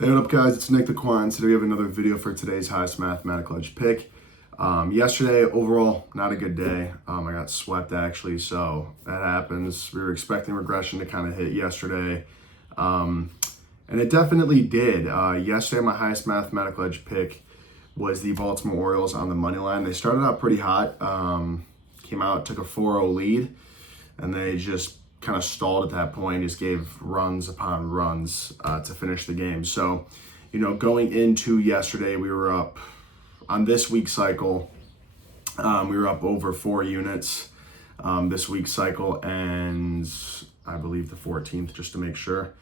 Hey, what up, guys? It's Nick the Quine. Today we have another video for today's highest mathematical edge pick. Yesterday, overall, not a good day. I got swept actually, so that happens. We were expecting regression to kind of hit yesterday, and it definitely did. Yesterday, my highest mathematical edge pick was the Baltimore Orioles on the money line. They started out pretty hot, came out, took a 4-0 lead, and they just kind of stalled at that point, just gave runs upon runs to finish the game. So, going into yesterday, we were up on this week's cycle. We were up over 4 units this week's cycle, and I believe the 14th, just to make sure,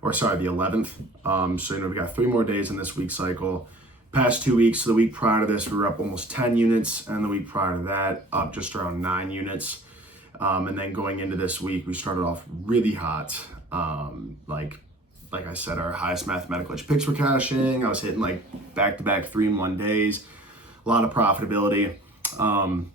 or sorry, the 11th. So, we got 3 more days in this week's cycle. Past 2 weeks, so the week prior to this, we were up almost 10 units, and the week prior to that, up just around 9 units. And then going into this week, we started off really hot. Like I said, our highest mathematical edge picks were cashing. I was hitting like back-to-back 3-in-1 days. A lot of profitability. And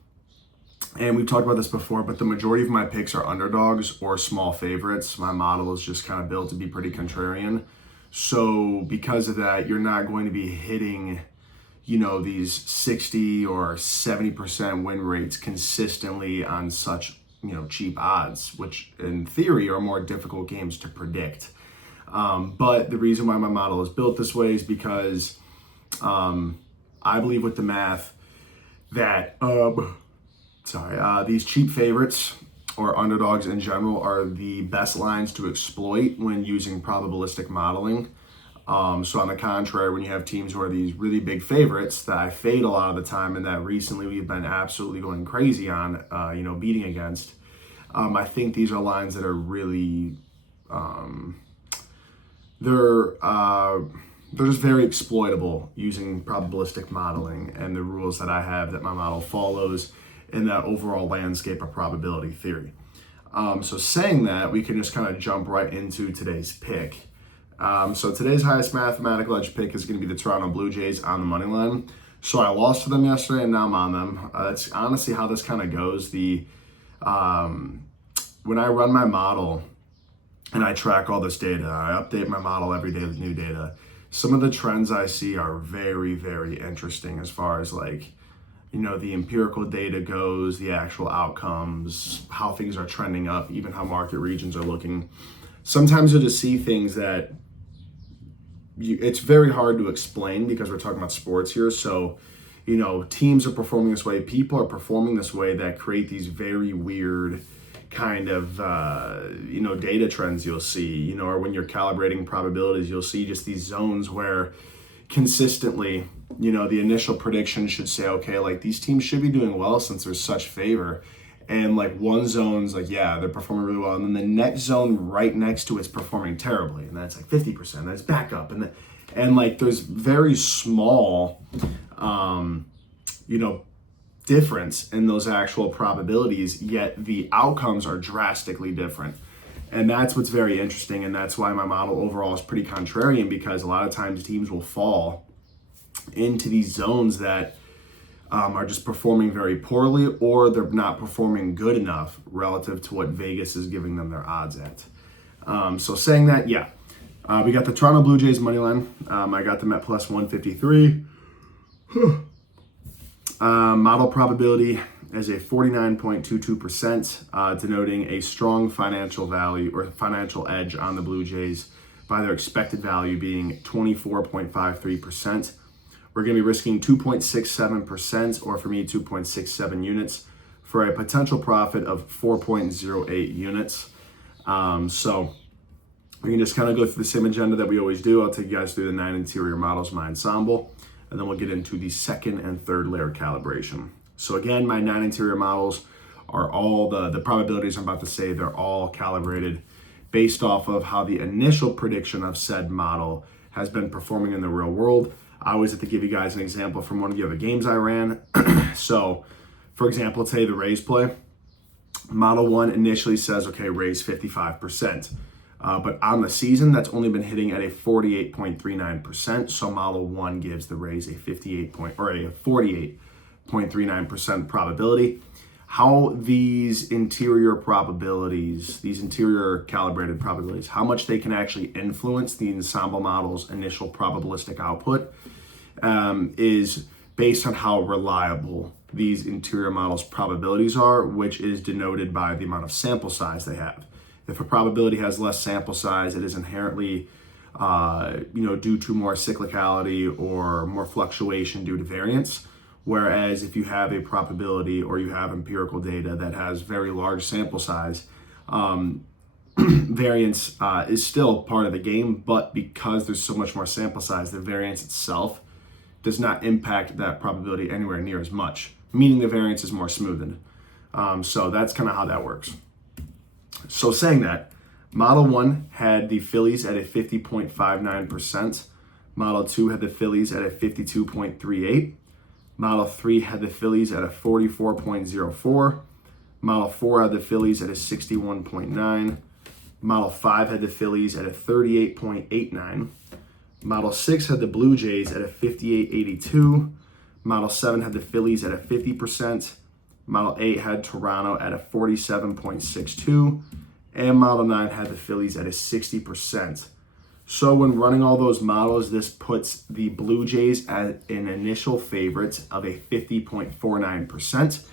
we've talked about this before, but the majority of my picks are underdogs or small favorites. My model is just kind of built to be pretty contrarian. So because of that, you're not going to be hitting these 60 or 70% win rates consistently on such cheap odds, which in theory are more difficult games to predict. But the reason why my model is built this way is because I believe with the math that these cheap favorites or underdogs in general are the best lines to exploit when using probabilistic modeling. So on the contrary, when you have teams who are these really big favorites that I fade a lot of the time and that recently we've been absolutely going crazy on, beating against, I think these are lines that are really, they're just very exploitable using probabilistic modeling and the rules that I have that my model follows in that overall landscape of probability theory. So saying that, we can just kind of jump right into today's pick. So today's highest mathematical edge pick is going to be the Toronto Blue Jays on the money line. So I lost to them yesterday, and now I'm on them. That's honestly how this kind of goes. When I run my model and I track all this data, I update my model every day with new data. Some of the trends I see are very, very interesting as far as the empirical data goes, the actual outcomes, how things are trending up, even how market regions are looking. Sometimes you'll just see things that it's very hard to explain because we're talking about sports here. So, teams are performing this way, people are performing this way that create these very weird kind of, data trends you'll see, or when you're calibrating probabilities, you'll see just these zones where consistently, the initial prediction should say, okay, these teams should be doing well since there's such favor. And one zone's they're performing really well. And then the next zone right next to it's performing terribly. And that's 50%, and it's back up. And there's very small, difference in those actual probabilities, yet the outcomes are drastically different. And that's what's very interesting. And that's why my model overall is pretty contrarian, because a lot of times teams will fall into these zones that are just performing very poorly, or they're not performing good enough relative to what Vegas is giving them their odds at. So saying that, we got the Toronto Blue Jays money line. I got them at plus 153. Model probability is a 49.22%, denoting a strong financial value or financial edge on the Blue Jays by their expected value being 24.53%. We're going to be risking 2.67%, or for me, 2.67 units, for a potential profit of 4.08 units. So we can just kind of go through the same agenda that we always do. I'll take you guys through the 9 interior models, my ensemble, and then we'll get into the second and third layer calibration. So again, my 9 interior models are all the probabilities I'm about to say, they're all calibrated based off of how the initial prediction of said model has been performing in the real world. I always have to give you guys an example from one of the other games I ran. So, for example, today the Rays play. Model 1 initially says, okay, Rays 55%. But on the season, that's only been hitting at a 48.39%. So Model 1 gives the Rays a 48.39% probability. how these interior probabilities, these interior calibrated probabilities, how much they can actually influence the ensemble model's initial probabilistic output is based on how reliable these interior models' probabilities are, which is denoted by the amount of sample size they have. If a probability has less sample size, it is inherently due to more cyclicality or more fluctuation due to variance. Whereas if you have a probability or you have empirical data that has very large sample size, variance is still part of the game, but because there's so much more sample size, the variance itself does not impact that probability anywhere near as much, meaning the variance is more smoothened. So that's kind of how that works. So saying that, Model 1 had the Phillies at a 50.59%. Model 2 had the Phillies at a 52.38%. Model 3 had the Phillies at a 44.04%. Model 4 had the Phillies at a 61.9%. Model 5 had the Phillies at a 38.89%. Model 6 had the Blue Jays at a 58.82%. Model 7 had the Phillies at a 50%. Model 8 had Toronto at a 47.62%. And Model 9 had the Phillies at a 60%. So when running all those models, this puts the Blue Jays at an initial favorite of a 50.49%.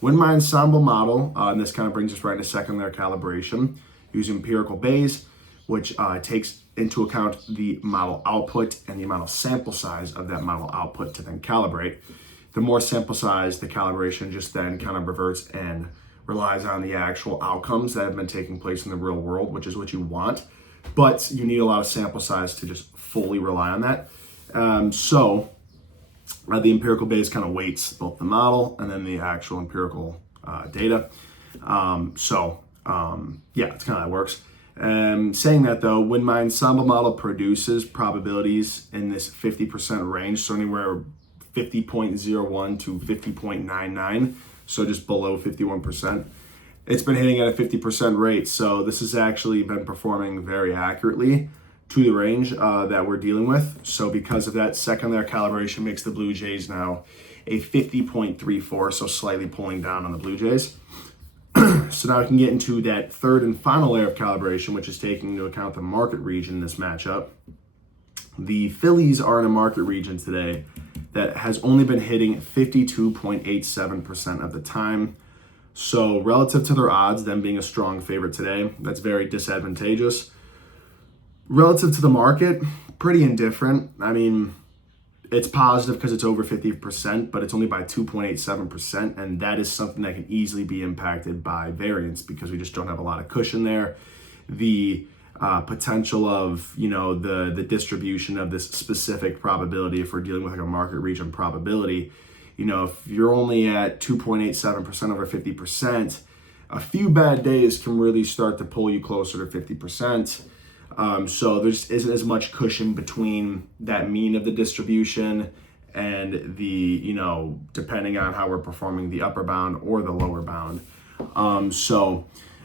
When my ensemble model, and this kind of brings us right into second layer calibration, using empirical Bayes, which takes into account the model output and the amount of sample size of that model output to then calibrate. The more sample size, the calibration just then kind of reverts and relies on the actual outcomes that have been taking place in the real world, which is what you want. But you need a lot of sample size to just fully rely on that. So the empirical Bayes kind of weights both the model and then the actual empirical data. That's kind of how it works. Saying that though, when my ensemble model produces probabilities in this 50% range, so anywhere 50.01 to 50.99, so just below 51%, it's been hitting at a 50% rate. So this has actually been performing very accurately to the range that we're dealing with. So because of that, second layer calibration makes the Blue Jays now a 50.34, so slightly pulling down on the Blue Jays. So now we can get into that third and final layer of calibration, which is taking into account the market region in this matchup. The Phillies are in a market region today that has only been hitting 52.87% of the time. So relative to their odds, them being a strong favorite today, that's very disadvantageous. Relative to the market, pretty indifferent. I mean, it's positive because it's over 50%, but it's only by 2.87%, and that is something that can easily be impacted by variance because we just don't have a lot of cushion there. The potential of, the distribution of this specific probability, if we're dealing with like a market region probability, if you're only at 2.87% over 50%, a few bad days can really start to pull you closer to 50%. So there just isn't as much cushion between that mean of the distribution and the, depending on how we're performing, the upper bound or the lower bound. So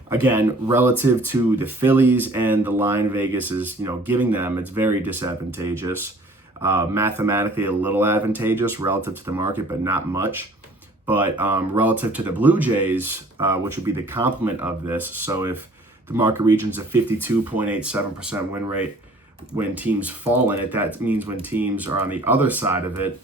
again, relative to the Phillies and the line Vegas is, giving them, it's very disadvantageous. Mathematically a little advantageous relative to the market, but not much. But relative to the Blue Jays, which would be the complement of this, so if the market region's a 52.87% win rate, when teams fall in it, that means when teams are on the other side of it,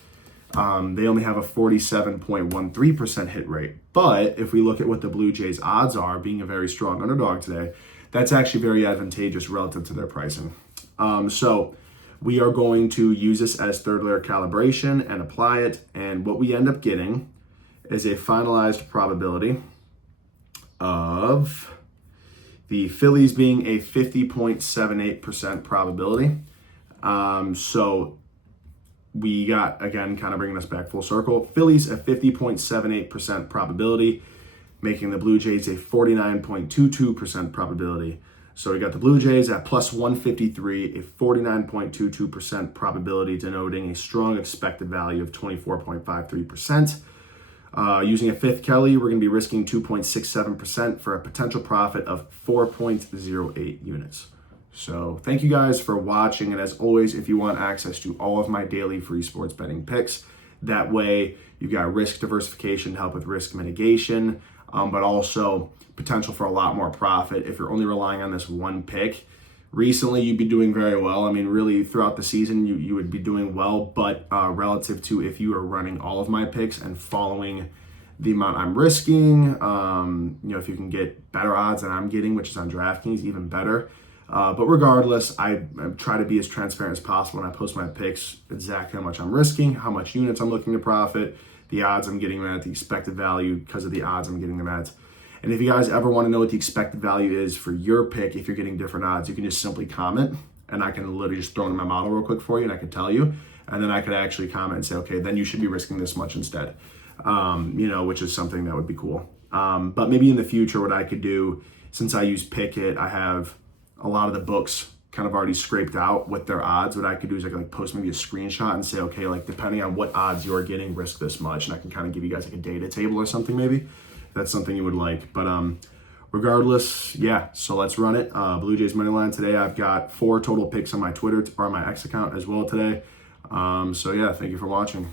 they only have a 47.13% hit rate. But if we look at what the Blue Jays odds are, being a very strong underdog today, that's actually very advantageous relative to their pricing. So we are going to use this as third layer calibration and apply it. And what we end up getting is a finalized probability of the Phillies being a 50.78% probability. So we got, again, kind of bringing us back full circle, Phillies a 50.78% probability, making the Blue Jays a 49.22% probability. So we got the Blue Jays at plus 153, a 49.22% probability, denoting a strong expected value of 24.53%. Using a fifth Kelly, we're going to be risking 2.67% for a potential profit of 4.08 units. So thank you guys for watching. And as always, if you want access to all of my daily free sports betting picks, that way you've got risk diversification to help with risk mitigation. but also potential for a lot more profit if you're only relying on this one pick. Recently, you'd be doing very well. I mean, really, throughout the season, you would be doing well, but relative to if you are running all of my picks and following the amount I'm risking, if you can get better odds than I'm getting, which is on DraftKings, even better. But regardless, I try to be as transparent as possible when I post my picks, exactly how much I'm risking, how much units I'm looking to profit, the odds I'm getting them at, the expected value because of the odds I'm getting them at. And if you guys ever want to know what the expected value is for your pick, if you're getting different odds, you can just simply comment, and I can literally just throw in my model real quick for you, and I can tell you. And then I could actually comment and say, okay, then you should be risking this much instead, which is something that would be cool. But maybe in the future, what I could do, since I use Pickit, I have a lot of the books kind of already scraped out with their odds. What I could do is I could post maybe a screenshot and say, okay, depending on what odds you're getting, risk this much. And I can kind of give you guys a data table or something maybe. That's something you would like. But regardless, yeah, so let's run it. Blue Jays money line today. I've got 4 total picks on my Twitter or my X account as well today. So yeah, thank you for watching.